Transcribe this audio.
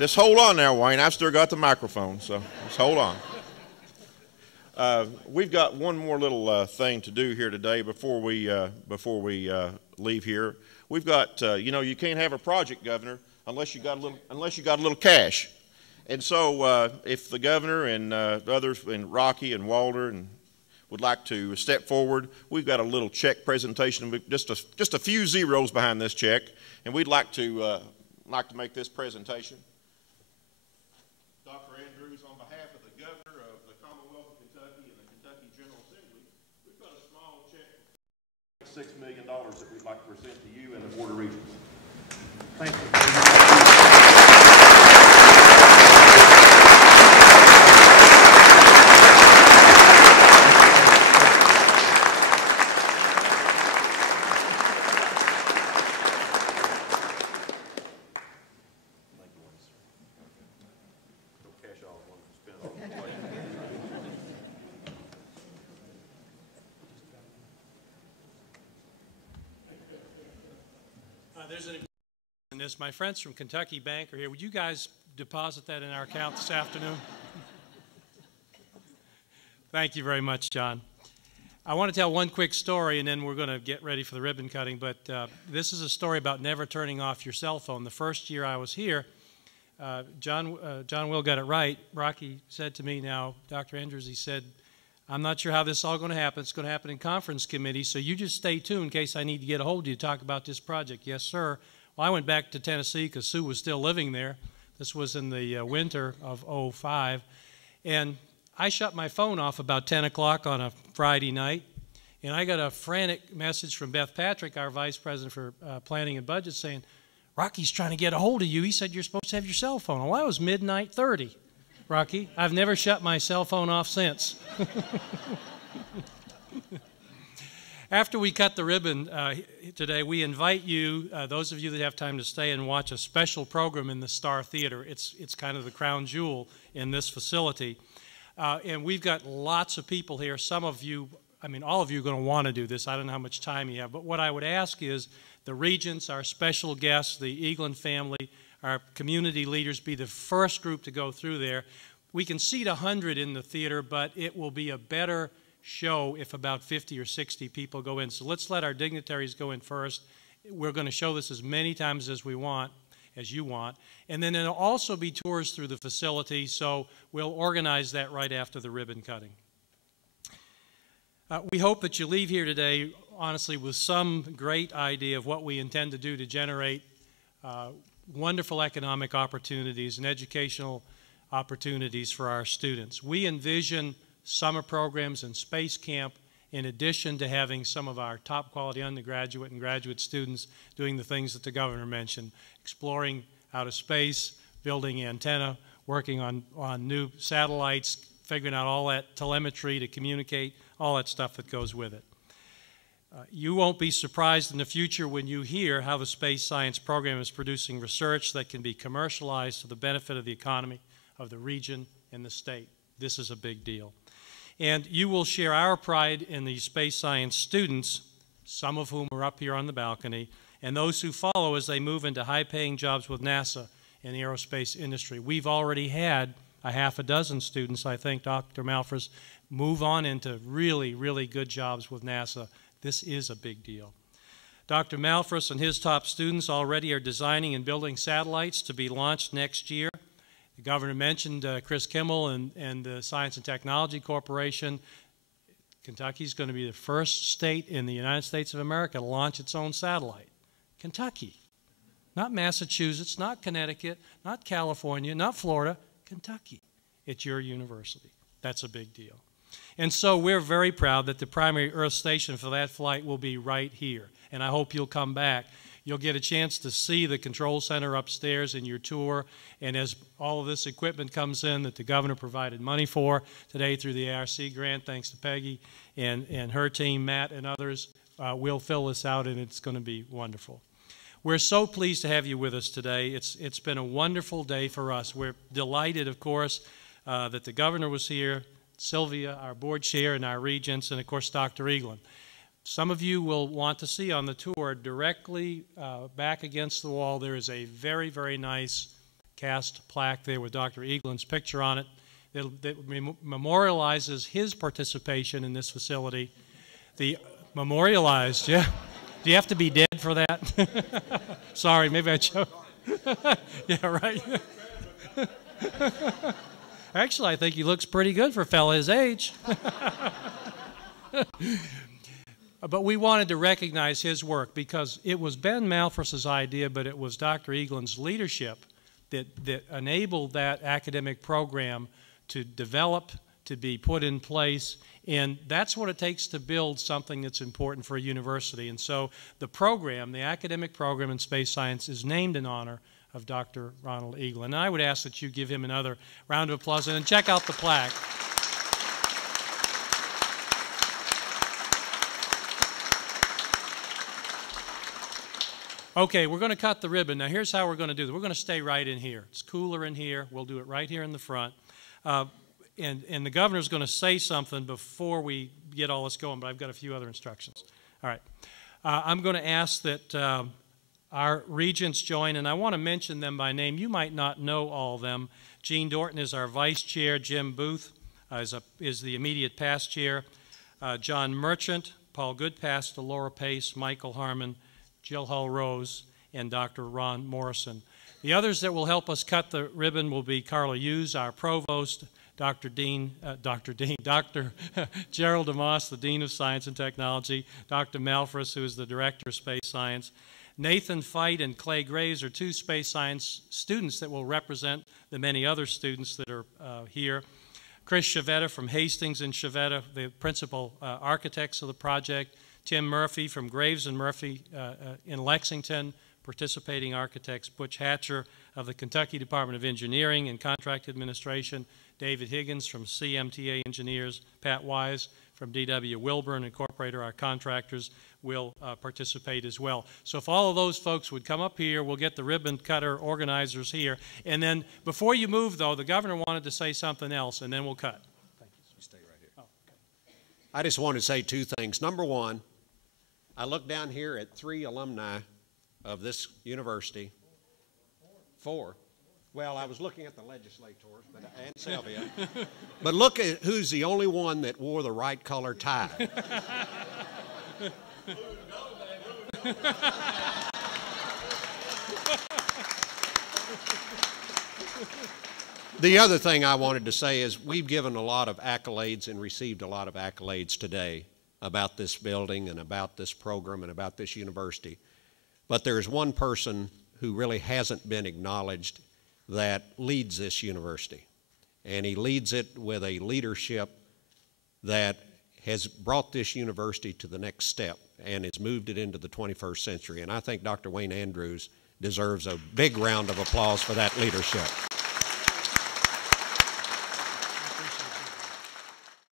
Just hold on there, Wayne. I've still got the microphone, so just hold on. We've got one more little thing to do here today before we leave here. We've got, you know, you can't have a project, Governor, unless you got a little cash. And so, if the governor and others, and Rocky and Walter, and would like to step forward, we've got a little check presentation. Just a few zeros behind this check, and we'd like to make this presentation. Dr. Andrews, on behalf of the governor of the Commonwealth of Kentucky and the Kentucky General Assembly, we've got a small check, $6 million, that we'd like to present to you and the Board of Regents. Thank you. There's an in this. My friends from Kentucky Bank are here. Would you guys deposit that in our account this afternoon? Thank you very much, John. I want to tell one quick story, and then we're going to get ready for the ribbon cutting. But this is a story about never turning off your cell phone. The first year I was here, John Will got it right. Rocky said to me, now, Dr. Andrews, he said, I'm not sure how this is all going to happen. It's going to happen in conference committee, so you just stay tuned in case I need to get a hold of you to talk about this project. Yes, sir. Well, I went back to Tennessee because Sue was still living there. This was in the winter of '05. And I shut my phone off about 10 o'clock on a Friday night, and I got a frantic message from Beth Patrick, our Vice President for Planning and Budget, saying, Rocky's trying to get a hold of you. He said you're supposed to have your cell phone. Well, it was midnight 30. Rocky, I've never shut my cell phone off since. After we cut the ribbon today, we invite you, those of you that have time to stay, and watch a special program in the Star Theater. It's kind of the crown jewel in this facility. And we've got lots of people here. Some of you, I mean, all of you are going to want to do this. I don't know how much time you have. But what I would ask is the regents, our special guests, the Eaglin family, our community leaders be the first group to go through there. We can seat 100 in the theater, but it will be a better show if about 50 or 60 people go in. So let's let our dignitaries go in first. We're going to show this as many times as we want, as you want. And then there'll also be tours through the facility, so we'll organize that right after the ribbon cutting. We hope that you leave here today, honestly, with some great idea of what we intend to do to generate wonderful economic opportunities and educational opportunities for our students. We envision summer programs and space camp in addition to having some of our top quality undergraduate and graduate students doing the things that the governor mentioned, exploring outer space, building antenna, working on new satellites, figuring out all that telemetry to communicate, all that stuff that goes with it. You won't be surprised in the future when you hear how the space science program is producing research that can be commercialized to the benefit of the economy, of the region, and the state. This is a big deal. And you will share our pride in the space science students, some of whom are up here on the balcony, and those who follow as they move into high-paying jobs with NASA in the aerospace industry. We've already had a half a dozen students, I think, Dr. Malfris, move on into really, really good jobs with NASA. This is a big deal. Dr. Malfris and his top students already are designing and building satellites to be launched next year. The governor mentioned Chris Kimmel and the Science and Technology Corporation. Kentucky's going to be the first state in the United States of America to launch its own satellite. Kentucky. Not Massachusetts, not Connecticut, not California, not Florida, Kentucky. It's your university. That's a big deal. And so we're very proud that the primary Earth station for that flight will be right here. And I hope you'll come back. You'll get a chance to see the control center upstairs in your tour. And as all of this equipment comes in that the governor provided money for today through the ARC grant, thanks to Peggy and her team, Matt and others, we'll fill this out, and it's going to be wonderful. We're so pleased to have you with us today. It's been a wonderful day for us. We're delighted, of course, that the governor was here, Sylvia, our board chair, and our regents, and of course Dr. Eaglin. Some of you will want to see on the tour directly back against the wall there is a very, very nice cast plaque there with Dr. Eaglin's picture on it that memorializes his participation in this facility. Memorialized, yeah. Do you have to be dead for that? Sorry, maybe I choked. Yeah, right. Actually, I think he looks pretty good for a fella his age. But we wanted to recognize his work because it was Ben Malthus's idea, but it was Dr. Eaglin's leadership that enabled that academic program to develop, to be put in place, and that's what it takes to build something that's important for a university. And so the program, the academic program in space science, is named in honor of Dr. Ronald Eaglin. And I would ask that you give him another round of applause and check out the plaque. Okay, we're going to cut the ribbon. Now, here's how we're going to do this. We're going to stay right in here. It's cooler in here. We'll do it right here in the front. And the governor's going to say something before we get all this going, but I've got a few other instructions. All right. I'm going to ask that our regents join, and I want to mention them by name. You might not know all of them. Jean Dorton is our vice chair. Jim Booth is the immediate past chair. John Merchant, Paul Goodpass, Laura Pace, Michael Harmon, Jill Hull Rose, and Dr. Ron Morrison. The others that will help us cut the ribbon will be Carla Hughes, our provost, Dr. Gerald DeMoss, the Dean of Science and Technology, Dr. Malthus, who is the Director of Space Science. Nathan Fite and Clay Graves are two space science students that will represent the many other students that are here. Chris Chavetta from Hastings and Chavetta, the principal architects of the project. Tim Murphy from Graves and Murphy in Lexington, participating architects. Butch Hatcher of the Kentucky Department of Engineering and Contract Administration. David Higgins from CMTA Engineers. Pat Wise from DW Wilburn Incorporated, our contractors, will participate as well. So if all of those folks would come up here, we'll get the ribbon cutter organizers here. And then before you move, though, the governor wanted to say something else, and then we'll cut. Thank you. Stay right here. Oh, okay. I just want to say two things. Number one, I look down here at 3 alumni of this university. 4. Well, I was looking at the legislators and Sylvia. But look at who's the only one that wore the right color tie. The other thing I wanted to say is we've given a lot of accolades and received a lot of accolades today about this building and about this program and about this university. But there is one person who really hasn't been acknowledged that leads this university. And he leads it with a leadership that has brought this university to the next step and has moved it into the 21st century. And I think Dr. Wayne Andrews deserves a big round of applause for that leadership.